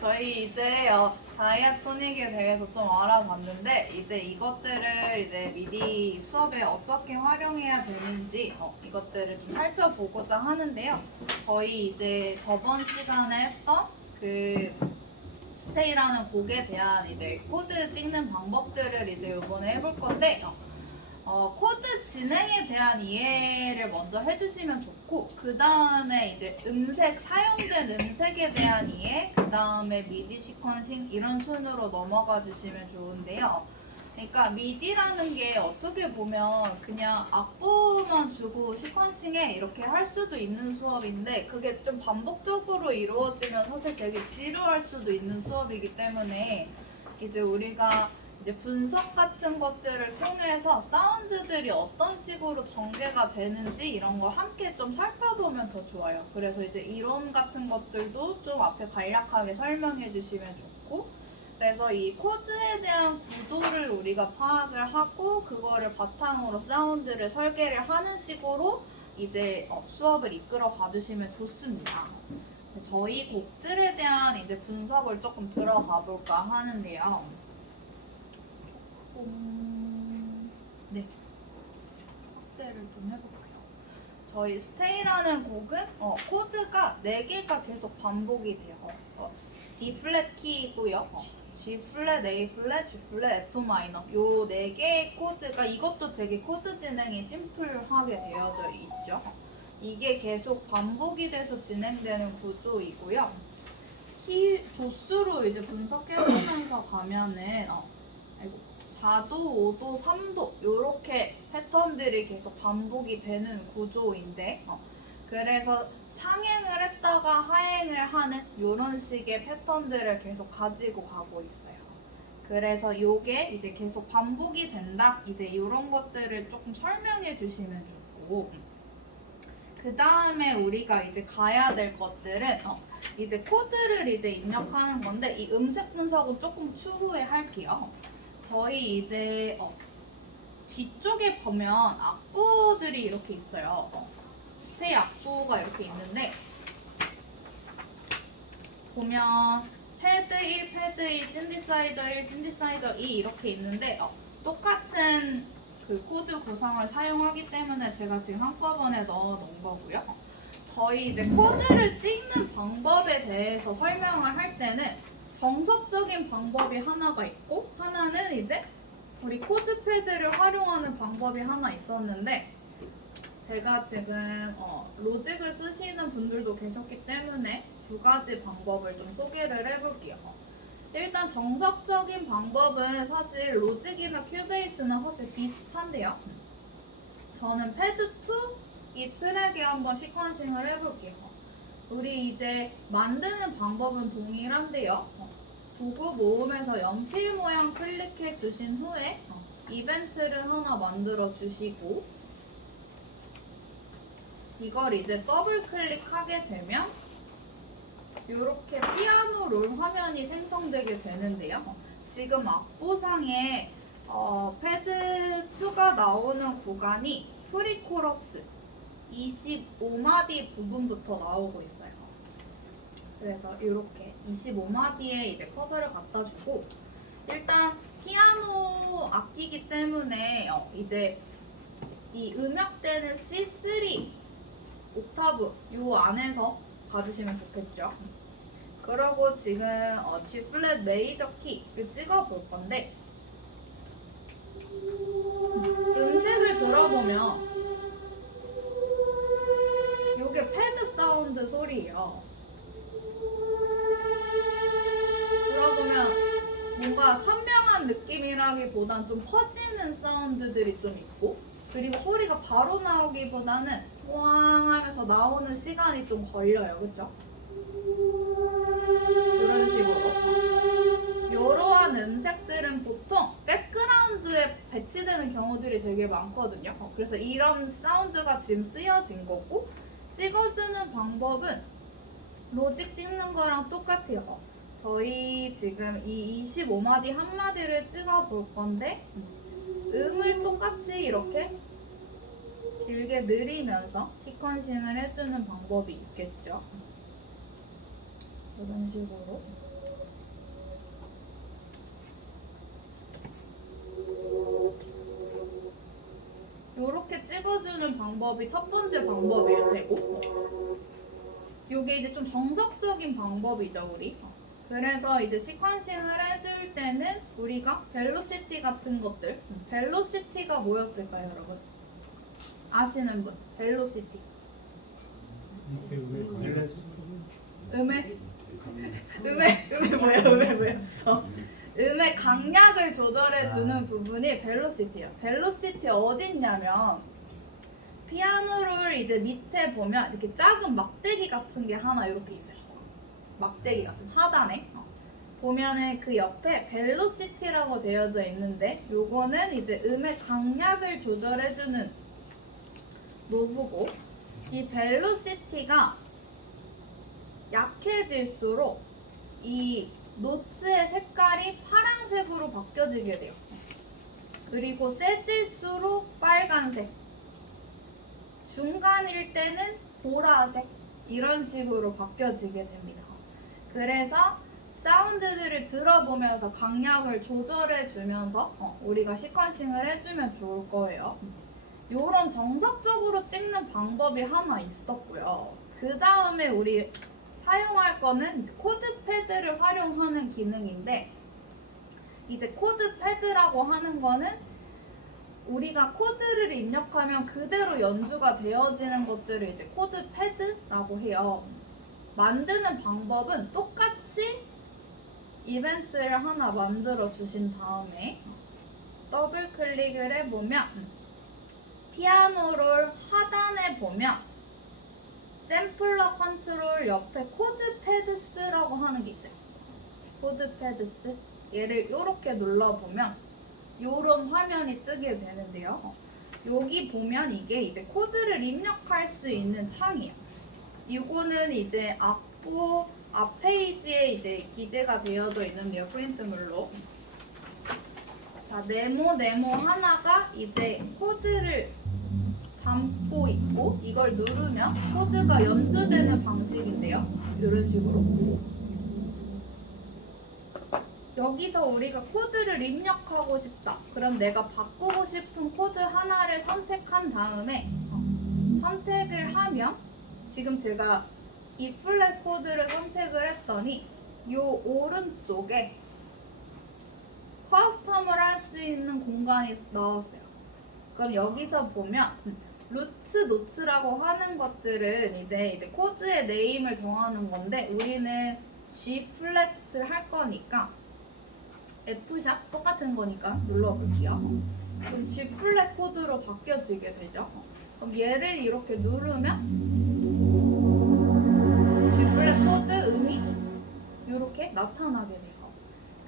저희 이제 다이아토닉에 대해서 좀 알아봤는데 이제 이것들을 이제 미리 수업에 어떻게 활용해야 되는지 이것들을 좀 살펴보고자 하는데요. 저희 이제 저번 시간에 했던 그 스테이라는 곡에 대한 이제 코드 찍는 방법들을 이제 이번에 해볼 건데 코드 진행에 대한 이해를 먼저 해주시면 좋고 그 다음에 이제 사용된 음색에 대한 이해, 그 다음에 미디 시퀀싱 이런 순으로 넘어가 주시면 좋은데요. 그러니까 미디라는 게 어떻게 보면 그냥 악보만 주고 시퀀싱해 이렇게 할 수도 있는 수업인데 그게 좀 반복적으로 이루어지면 사실 되게 지루할 수도 있는 수업이기 때문에 이제 우리가 이제 분석 같은 것들을 통해서 사운드들이 어떤 식으로 전개가 되는지 이런 걸 함께 좀 살펴보면 더 좋아요. 그래서 이제 이론 같은 것들도 좀 앞에 간략하게 설명해 주시면 좋고, 그래서 이 코드에 대한 구조를 우리가 파악을 하고 그거를 바탕으로 사운드를 설계를 하는 식으로 이제 수업을 이끌어 가주시면 좋습니다. 저희 곡들에 대한 이제 분석을 조금 들어가 볼까 하는데요. 네, 확대를 좀 해볼게요. 저희 스테이라는 곡은 코드가 4개가 계속 반복이 돼요. D 플랫 키이고요. G 플랫, A 플랫, G 플랫, F 마이너 요 4개의 코드가 이것도 되게 코드 진행이 심플하게 되어져 있죠. 이게 계속 반복이 돼서 진행되는 구조이고요. 키 도수로 이제 분석해보면서 가면은 4도, 5도, 3도 이렇게 패턴들이 계속 반복이 되는 구조인데 그래서 상행을 했다가 하행을 하는 이런 식의 패턴들을 계속 가지고 가고 있어요. 그래서 이게 이제 계속 반복이 된다. 이제 이런 것들을 조금 설명해 주시면 좋고 그 다음에 우리가 이제 가야 될 것들은 이제 코드를 이제 입력하는 건데 이 음색 분석은 조금 추후에 할게요. 저희 이제 뒤쪽에 보면 악보들이 이렇게 있어요. 스테이 악보가 이렇게 있는데 보면 패드 1, 패드 2, 신디사이저 1, 신디사이저 2 이렇게 있는데 똑같은 그 코드 구성을 사용하기 때문에 제가 지금 한꺼번에 넣어 놓은 거고요. 저희 이제 코드를 찍는 방법에 대해서 설명을 할 때는 정석적인 방법이 하나가 있고 하나는 이제 우리 코드패드를 활용하는 방법이 하나 있었는데 제가 지금 로직을 쓰시는 분들도 계셨기 때문에 두 가지 방법을 좀 소개를 해볼게요. 일단 정석적인 방법은 사실 로직이나 큐베이스는 사실 비슷한데요. 저는 패드2 이 트랙에 한번 시퀀싱을 해볼게요. 우리 이제 만드는 방법은 동일한데요. 도구 모음에서 연필 모양 클릭해 주신 후에 이벤트를 하나 만들어 주시고 이걸 이제 더블 클릭하게 되면 이렇게 피아노 롤 화면이 생성되게 되는데요. 지금 악보상에 패드 2가 나오는 구간이 프리코러스 25마디 부분부터 나오고 있어요. 그래서 이렇게 25마디에 이제 커서를 갖다 주고 일단 피아노 악기이기 때문에 이제 이 음역대는 C3 옥타브 요 안에서 봐주시면 좋겠죠. 그리고 지금 G 플랫 메이저 키를 찍어 볼 건데 음색을 들어보면 이게 패드 사운드 소리예요. 들어보면 뭔가 선명한 느낌이라기보단 좀 퍼지는 사운드들이 좀 있고 그리고 소리가 바로 나오기보다는 왕 하면서 나오는 시간이 좀 걸려요. 그쵸? 이런 식으로 이러한 음색들은 보통 백그라운드에 배치되는 경우들이 되게 많거든요. 그래서 이런 사운드가 지금 쓰여진 거고 찍어주는 방법은 로직 찍는 거랑 똑같아요. 저희 지금 이 25마디 한 마디를 찍어 볼 건데 음을 똑같이 이렇게 길게 느리면서 시퀀싱을 해주는 방법이 있겠죠. 이런 식으로. 요렇게 찍어주는 방법이 첫 번째 방법이 되고, 요게 이제 좀 정석적인 방법이죠, 우리. 그래서 이제 시퀀싱을 해줄 때는 우리가 벨로시티 같은 것들, 벨로시티가 뭐였을까요, 여러분? 아시는 분? 벨로시티. 음의 뭐야? 음의 강약을 조절해주는 부분이 벨로시티예요. 벨로시티 어디 있냐면 피아노를 이제 밑에 보면 이렇게 작은 막대기 같은 게 하나 이렇게 있어요. 막대기 같은 하단에 보면은 그 옆에 벨로시티라고 되어져 있는데 요거는 이제 음의 강약을 조절해주는 노브고, 이 벨로시티가 약해질수록 이 노트의 색깔이 파란색으로 바뀌어지게 돼요. 그리고 세질수록 빨간색, 중간일 때는 보라색, 이런 식으로 바뀌어지게 됩니다. 그래서 사운드들을 들어보면서 강약을 조절해주면서 우리가 시퀀싱을 해주면 좋을 거예요. 요런 정석적으로 찍는 방법이 하나 있었고요. 그 다음에 우리 사용할 거는 코드 패드를 활용하는 기능인데, 이제 코드 패드라고 하는 거는 우리가 코드를 입력하면 그대로 연주가 되어지는 것들을 이제 코드 패드라고 해요. 만드는 방법은 똑같이 이벤트를 하나 만들어 주신 다음에 더블 클릭을 해보면 피아노를 하단에 보면 샘플러 컨트롤 옆에 코드 패드스라고 하는 게 있어요. 코드 패드스. 얘를 이렇게 눌러보면 이런 화면이 뜨게 되는데요. 여기 보면 이게 이제 코드를 입력할 수 있는 창이에요. 이거는 이제 앞 페이지에 이제 기재가 되어져 있는데요. 프린트물로. 자, 네모 하나가 이제 코드를 담고 있고, 이걸 누르면 코드가 연주되는 방식인데요. 이런 식으로. 여기서 우리가 코드를 입력하고 싶다. 그럼 내가 바꾸고 싶은 코드 하나를 선택한 다음에 선택을 하면, 지금 제가 이 플랫 코드를 선택을 했더니 이 오른쪽에 커스텀을 할 수 있는 공간이 나왔어요. 그럼 여기서 보면 루트 노트라고 하는 것들은 이제 코드의 네임을 정하는 건데, 우리는 G 플랫을 할 거니까 F샵 똑같은 거니까 눌러볼게요. 그럼 G 플랫 코드로 바뀌어지게 되죠. 그럼 얘를 이렇게 누르면 G 플랫 코드 음이 이렇게 나타나게 돼요.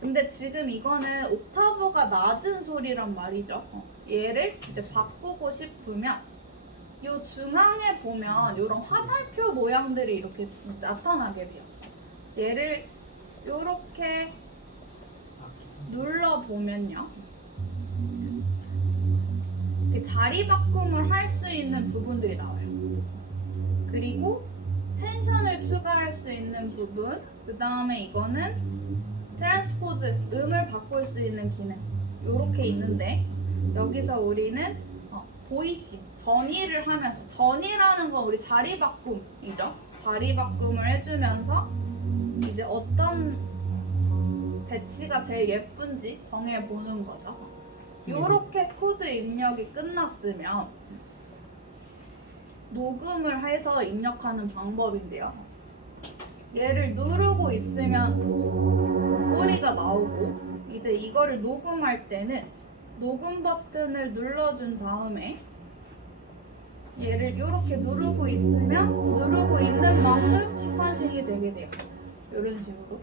근데 지금 이거는 옥타브가 낮은 소리란 말이죠. 얘를 이제 바꾸고 싶으면 이 중앙에 보면 이런 화살표 모양들이 이렇게 나타나게 돼요. 얘를 이렇게 눌러보면요, 자리 바꿈을 할 수 있는 부분들이 나와요. 그리고 텐션을 추가할 수 있는 부분, 그 다음에 이거는 트랜스포즈, 음을 바꿀 수 있는 기능, 이렇게 있는데, 여기서 우리는 보이싱, 전이를 하면서, 전이라는 건 우리 자리 바꿈이죠. 자리 바꿈을 해주면서 이제 어떤 배치가 제일 예쁜지 정해보는 거죠. 이렇게 코드 입력이 끝났으면 녹음을 해서 입력하는 방법인데요. 얘를 누르고 있으면 소리가 나오고, 이제 이거를 녹음할 때는 녹음 버튼을 눌러준 다음에 얘를 이렇게 누르고 있으면 누르고 있는 만큼 시퀀싱이 되게 돼요. 이런 식으로.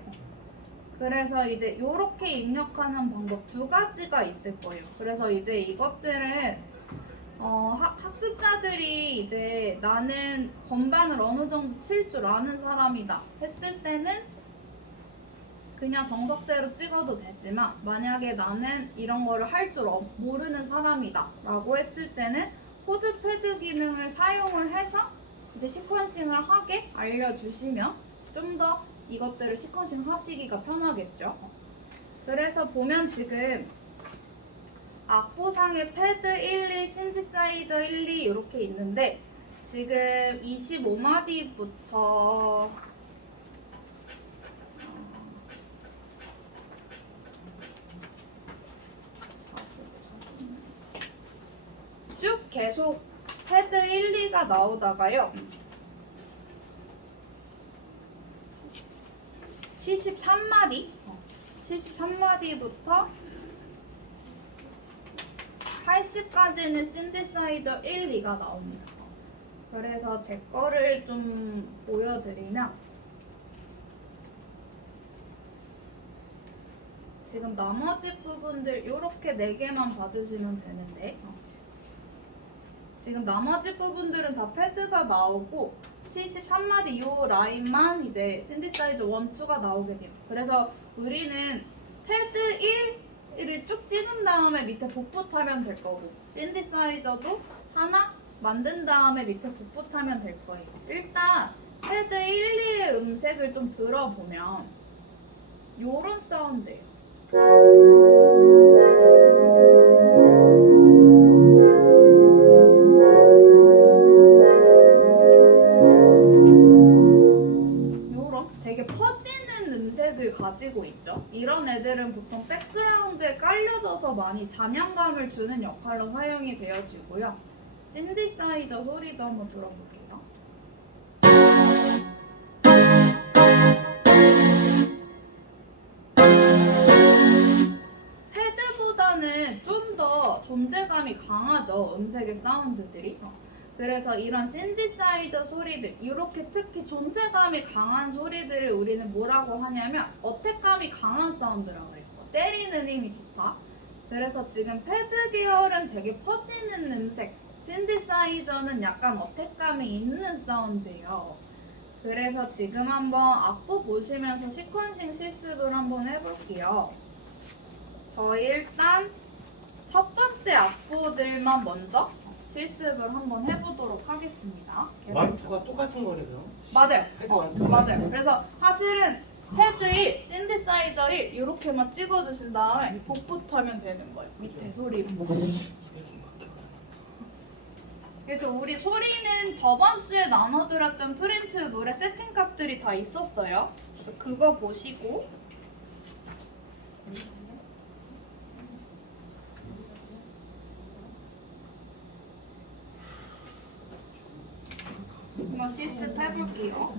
그래서 이제 이렇게 입력하는 방법 두 가지가 있을 거예요. 그래서 이제 이것들은 학습자들이 이제 나는 건반을 어느 정도 칠 줄 아는 사람이다 했을 때는 그냥 정석대로 찍어도 되지만, 만약에 나는 이런 거를 할 줄 모르는 사람이다 라고 했을 때는 코드 패드 기능을 사용을 해서 이제 시퀀싱을 하게 알려주시면 좀 더 이것들을 시퀀싱 하시기가 편하겠죠. 그래서 보면 지금 악보상에 패드 1, 2, 신디사이저 1, 2 이렇게 있는데 지금 25마디부터 쭉 계속 패드 1, 2가 나오다가요. 73마디부터 80까지는 신디사이저 1, 2가 나옵니다. 그래서 제 거를 좀 보여드리면 지금 나머지 부분들 이렇게 4개만 받으시면 되는데 지금 나머지 부분들은 다 패드가 나오고 73마디 이 라인만 이제 신디사이저 1, 2가 나오게 돼요. 그래서 우리는 패드 1을 쭉 찍은 다음에 밑에 복붙하면 될 거고 신디사이저도 하나 만든 다음에 밑에 복붙하면 될 거예요. 일단 패드 1, 2의 음색을 좀 들어보면 요런 사운드예요. 요런 되게 퍼지는 음색을 가지고 있죠. 이런 애들은 보통 백그라운드에 깔려져서 많이 잔향감을 주는 역할로 사용이 되어지고요. 신디사이저 소리도 한번 들어볼게요. 패드보다는 좀 더 존재감이 강하죠. 음색의 사운드들이. 그래서 이런 신디사이저 소리들, 이렇게 특히 존재감이 강한 소리들을 우리는 뭐라고 하냐면 어택감이 강한 사운드라고 해요. 때리는 힘이 좋다. 그래서 지금 패드 계열은 되게 퍼지는 음색, 신디사이저는 약간 어택감이 있는 사운드예요. 그래서 지금 한번 악보 보시면서 시퀀싱 실습을 한번 해볼게요. 저희 일단 첫 번째 악보들만 먼저 실습을 한번 해보도록 하겠습니다. 완투가 똑같은 거래요. 맞아요. 패드 완투. 맞아요. 그래서 사실은 패드 1, 신디사이저 1 이렇게만 찍어주신 다음에 복붙하면 되는 거예요. 밑에 소리. 그래서 우리 소리는 저번 주에 나눠드렸던 프린트물에 세팅 값들이 다 있었어요. 그래서 그거 보시고 한번 실습 해볼게요.